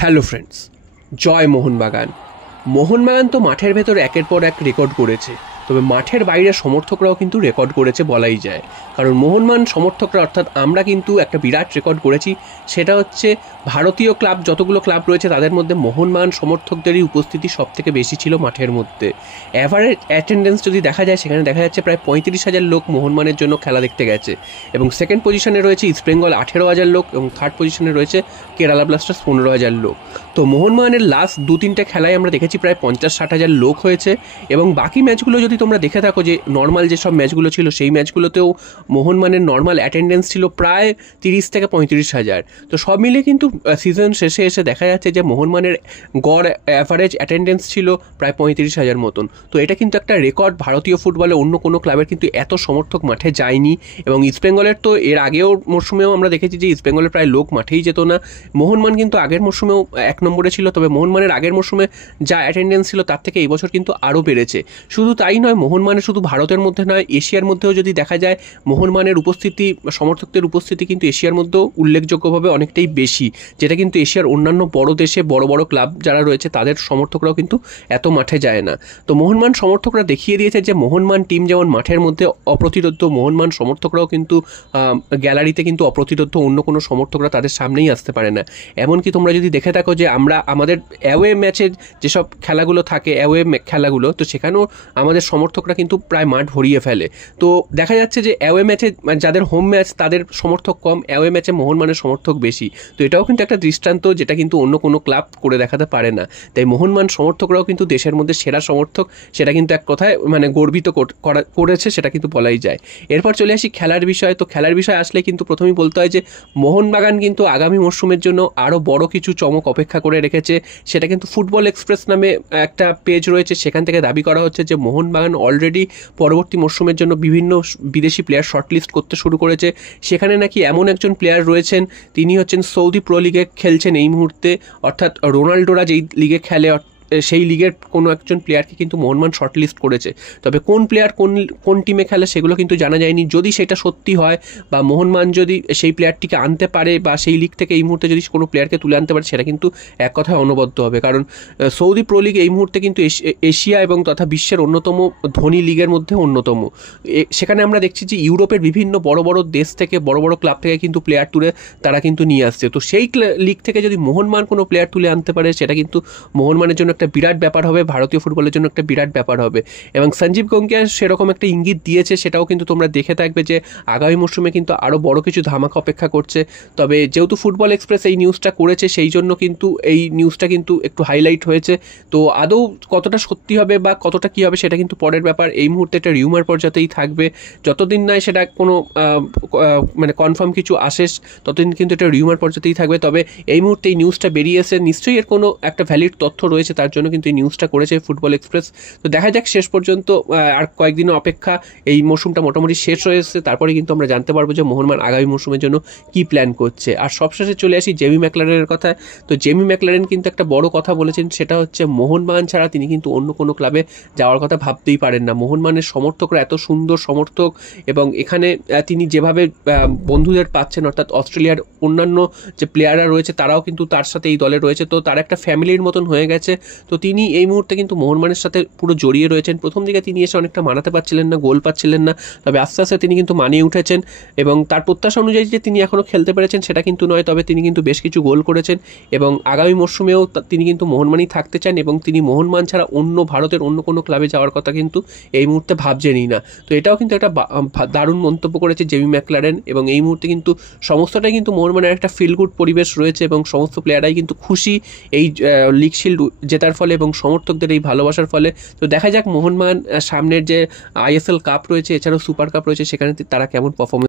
Hello friends, জয় মোহনবাগান। মোহনবাগান তো মাঠের ভেতর একের পর এক রেকর্ড করেছে, তবে মাঠের বাইরে সমর্থকরাও কিন্তু রেকর্ড করেছে বলাই যায়। কারণ মোহনবাগান সমর্থকরা অর্থাৎ আমরা কিন্তু একটা বিরাট রেকর্ড করেছি। সেটা হচ্ছে ভারতীয় ক্লাব যতগুলো ক্লাব রয়েছে তাদের মধ্যে মোহনবাগান সমর্থকদেরই উপস্থিতি সব থেকে বেশি ছিল মাঠের মধ্যে। অ্যাভারেজ অ্যাটেন্ডেন্স যদি দেখা যায়, সেখানে দেখা যাচ্ছে প্রায় 35,000 লোক মোহনবাগানের জন্য খেলা দেখতে গেছে। এবং সেকেন্ড পজিশনে রয়েছে ইস্টবেঙ্গল 18,000 লোক, এবং থার্ড পজিশনে রয়েছে কেরালা ব্লাস্টার্স 15,000 লোক। তো মোহনবাগানের লাস্ট 2-3টে খেলায় আমরা দেখেছি প্রায় 50-60,000 লোক হয়েছে। এবং বাকি ম্যাচগুলো যদি তোমরা দেখে থাকো, যে নর্মাল যেসব ম্যাচগুলো ছিল সেই ম্যাচগুলোতেও মোহনবাগানের নর্মাল অ্যাটেন্ডেন্স ছিল প্রায় 30 থেকে 35,000। তো সব মিলিয়ে কিন্তু সিজন শেষে এসে দেখা যাচ্ছে যে মোহনবাগানের গড় অ্যাভারেজ অ্যাটেন্ডেন্স ছিল প্রায় 35,000 মতন। তো এটা কিন্তু একটা রেকর্ড। ভারতীয় ফুটবলে অন্য কোনো ক্লাবের কিন্তু এত সমর্থক মাঠে যায়নি। এবং ইস্টবেঙ্গলের তো এর আগেও মরশুমেও আমরা দেখেছি যে ইস্টবেঙ্গলের প্রায় লোক মাঠেই যেত না। মোহনবাগান কিন্তু আগের মরশুমেও 1 নম্বরে ছিল, তবে মোহনবাগানের আগের মরশুমে যা অ্যাটেন্ডেন্স ছিল তার থেকে এই বছর কিন্তু আরও বেড়েছে। শুধু তাই নয়, মোহনবাগানের শুধু ভারতের মধ্যে নয়, এশিয়ার মধ্যেও যদি দেখা যায় মোহনবাগানের উপস্থিতি, সমর্থকদের উপস্থিতি কিন্তু এশিয়ার মধ্যেও উল্লেখযোগ্যভাবে অনেকটাই বেশি, যেটা কিন্তু এশিয়ার অন্যান্য বড় দেশে বড় বড় ক্লাব যারা রয়েছে তাদের সমর্থকরাও কিন্তু এত মাঠে যায় না। তো মোহনবাগান সমর্থকরা দেখিয়ে দিয়েছে যে মোহনবাগান টিম যেমন মাঠের মধ্যে অপ্রতিরোধ্য, মোহনবাগান সমর্থকরাও কিন্তু গ্যালারিতে কিন্তু অপ্রতিরোধ্য। অন্য কোনো সমর্থকরা তাদের সামনেই আসতে পারে না। এমনকি তোমরা যদি দেখে থাকো যে আমরা আমাদের অ্যাওয়ে ম্যাচের যেসব খেলাগুলো থাকে, অ্যাওয়ে খেলাগুলো, তো সেখানেও আমাদের সমর্থকরা কিন্তু প্রায় মাঠ ভরিয়ে ফেলে। তো দেখা যাচ্ছে যে অ্যাওয়ে ম্যাচে যাদের হোম ম্যাচ তাদের সমর্থক কম, অ্যাওয়ে ম্যাচে মোহনবাগানের সমর্থক বেশি। তো এটাও কিন্তু একটা দৃষ্টান্ত, যেটা কিন্তু অন্য কোনো ক্লাব করে দেখাতে পারে না। তাই মোহনবাগান সমর্থকরাও কিন্তু দেশের মধ্যে সেরা সমর্থক, সেটা কিন্তু এক কথায় গর্বিত করেছে, সেটা কিন্তু বলাই যায়। এরপর চলে আসি খেলার বিষয়ে। তো খেলার বিষয়ে আসলে কিন্তু প্রথমেই বলতে হয় যে মোহনবাগান কিন্তু আগামী মরশুমের জন্য আরও বড় কিছু চমক অপেক্ষা করে রেখেছে। সেটা কিন্তু ফুটবল এক্সপ্রেস নামে একটা পেজ রয়েছে, সেখান থেকে দাবি করা হচ্ছে যে মোহনবাগান অলরেডি পরবর্তী মরশুমের জন্য বিভিন্ন বিদেশি প্লেয়ার শর্টলিস্ট করতে শুরু করেছে। সেখানে নাকি এমন একজন প্লেয়ার রয়েছেন, তিনি হচ্ছেন সৌদি প্রো লিগে খেলছেন এই মুহূর্তে, অর্থাৎ রোনাল্ডোরা যেই লিগে খেলে সেই লিগের কোনো একজন প্লেয়ারকে কিন্তু মোহনবাগান শর্টলিস্ট করেছে। তবে কোন প্লেয়ার কোন টিমে খেলে সেগুলো কিন্তু জানা যায়নি। যদি সেটা সত্যি হয় বা মোহনবাগান যদি সেই প্লেয়ারটিকে আনতে পারে বা সেই লিগ থেকে এই মুহূর্তে যদি কোনো প্লেয়ারকে তুলে আনতে পারে, সেটা কিন্তু এক কথায় অনবদ্য হবে। কারণ সৌদি প্রো লিগ এই মুহূর্তে কিন্তু এশিয়া এবং তথা বিশ্বের অন্যতম ধনী লিগের মধ্যে অন্যতম। সেখানে আমরা দেখছি যে ইউরোপের বিভিন্ন বড় বড় দেশ থেকে, বড় বড় ক্লাব থেকে কিন্তু প্লেয়ার তুলে তারা কিন্তু নিয়ে আসছে। তো সেই লিগ থেকে যদি মোহনবাগান কোনো প্লেয়ার তুলে আনতে পারে, সেটা কিন্তু মোহনবাগানের জন্য একটা বিরাট ব্যাপার হবে, ভারতীয় ফুটবলের জন্য একটা বিরাট ব্যাপার হবে। এবং সঞ্জীব গঙ্গিয়া সেরকম একটা ইঙ্গিত দিয়েছে, সেটাও কিন্তু তোমরা দেখে থাকবে যে আগামী মরশুমে কিন্তু আরও বড় কিছু ধামাকা অপেক্ষা করছে। তবে যেহেতু ফুটবল এক্সপ্রেস এই নিউজটা করেছে, সেই জন্য কিন্তু এই নিউজটা কিন্তু একটু হাইলাইট হয়েছে। তো আদৌ কতটা সত্যি হবে বা কতটা কী হবে সেটা কিন্তু পরের ব্যাপার। এই মুহূর্তে একটা রিউমার পর্যাতেই থাকবে, যতদিন নয় সেটা কোনো কনফার্ম কিছু আসে ততদিন কিন্তু এটা রিউমার পর্যাতেই থাকবে। তবে এই মুহূর্তে এই নিউজটা বেরিয়েছে, নিশ্চয়ই এর কোনো একটা ভ্যালিড তথ্য রয়েছে, তার জন্য কিন্তু এই নিউজটা করেছে ফুটবল এক্সপ্রেস। তো দেখা যাক শেষ পর্যন্ত, আর কয়েকদিনের অপেক্ষা। এই মৌসুমটা মোটামুটি শেষ হয়েছে, তারপরে কিন্তু আমরা জানতে পারবো যে মোহনবাগান আগামী মৌসুমের জন্য কি প্ল্যান করছে। আর সবশেষে চলে আসি জেমি ম্যাকলারেনের কথায়। তো জেমি ম্যাকলারেন কিন্তু একটা বড় কথা বলেছেন, সেটা হচ্ছে মোহনবাগান ছাড়া তিনি কিন্তু অন্য কোনো ক্লাবে যাওয়ার কথা ভাবতেই পারেন না। মোহনবাগানের সমর্থকরা এত সুন্দর সমর্থক, এবং এখানে তিনি যেভাবে বন্ধুদের পাচ্ছেন, অর্থাৎ অস্ট্রেলিয়ার অন্যান্য যে প্লেয়াররা রয়েছে তারাও কিন্তু তার সাথে এই দলে রয়েছে, তো তার একটা ফ্যামিলির মতন হয়ে গেছে। তো তিনি এই মুহূর্তে কিন্তু মোহনবাগানের সাথে পুরো জড়িয়ে রয়েছেন। প্রথম দিকে তিনি এসে অনেকটা মানাতে পারছিলেন না, গোল পাচ্ছিলেন না, তবে আস্তে আস্তে তিনি কিন্তু মানিয়ে উঠেছেন। এবং তার প্রত্যাশা অনুযায়ী যে তিনি এখনও খেলতে পেরেছেন সেটা কিন্তু নয়, তবে তিনি কিন্তু বেশ কিছু গোল করেছেন। এবং আগামী মরশুমেও তিনি কিন্তু মোহনবাগানেই থাকতে চান, এবং তিনি মোহনবাগান ছাড়া ভারতের অন্য কোনো ক্লাবে যাওয়ার কথা কিন্তু এই মুহূর্তে ভাবছেনই না। তো এটাও কিন্তু একটা দারুণ মন্তব্য করেছে জেমি ম্যাকলারেন। এবং এই মুহূর্তে কিন্তু সমস্তটাই কিন্তু মোহনবাগানের একটা ফিল গুড পরিবেশ রয়েছে, এবং সমস্ত প্লেয়াররাই কিন্তু খুশি এই লিগ শিল্ড জেতার ফলে এবং সমর্থকদের এই ভালোবাসার ফলে। তো দেখা যাক মোহনবাগান সামনের যে ISL কাপ রয়েছে, এছাড়াও সুপার কাপ রয়েছে, সেখানে তারা কেমন পারফরমেন্স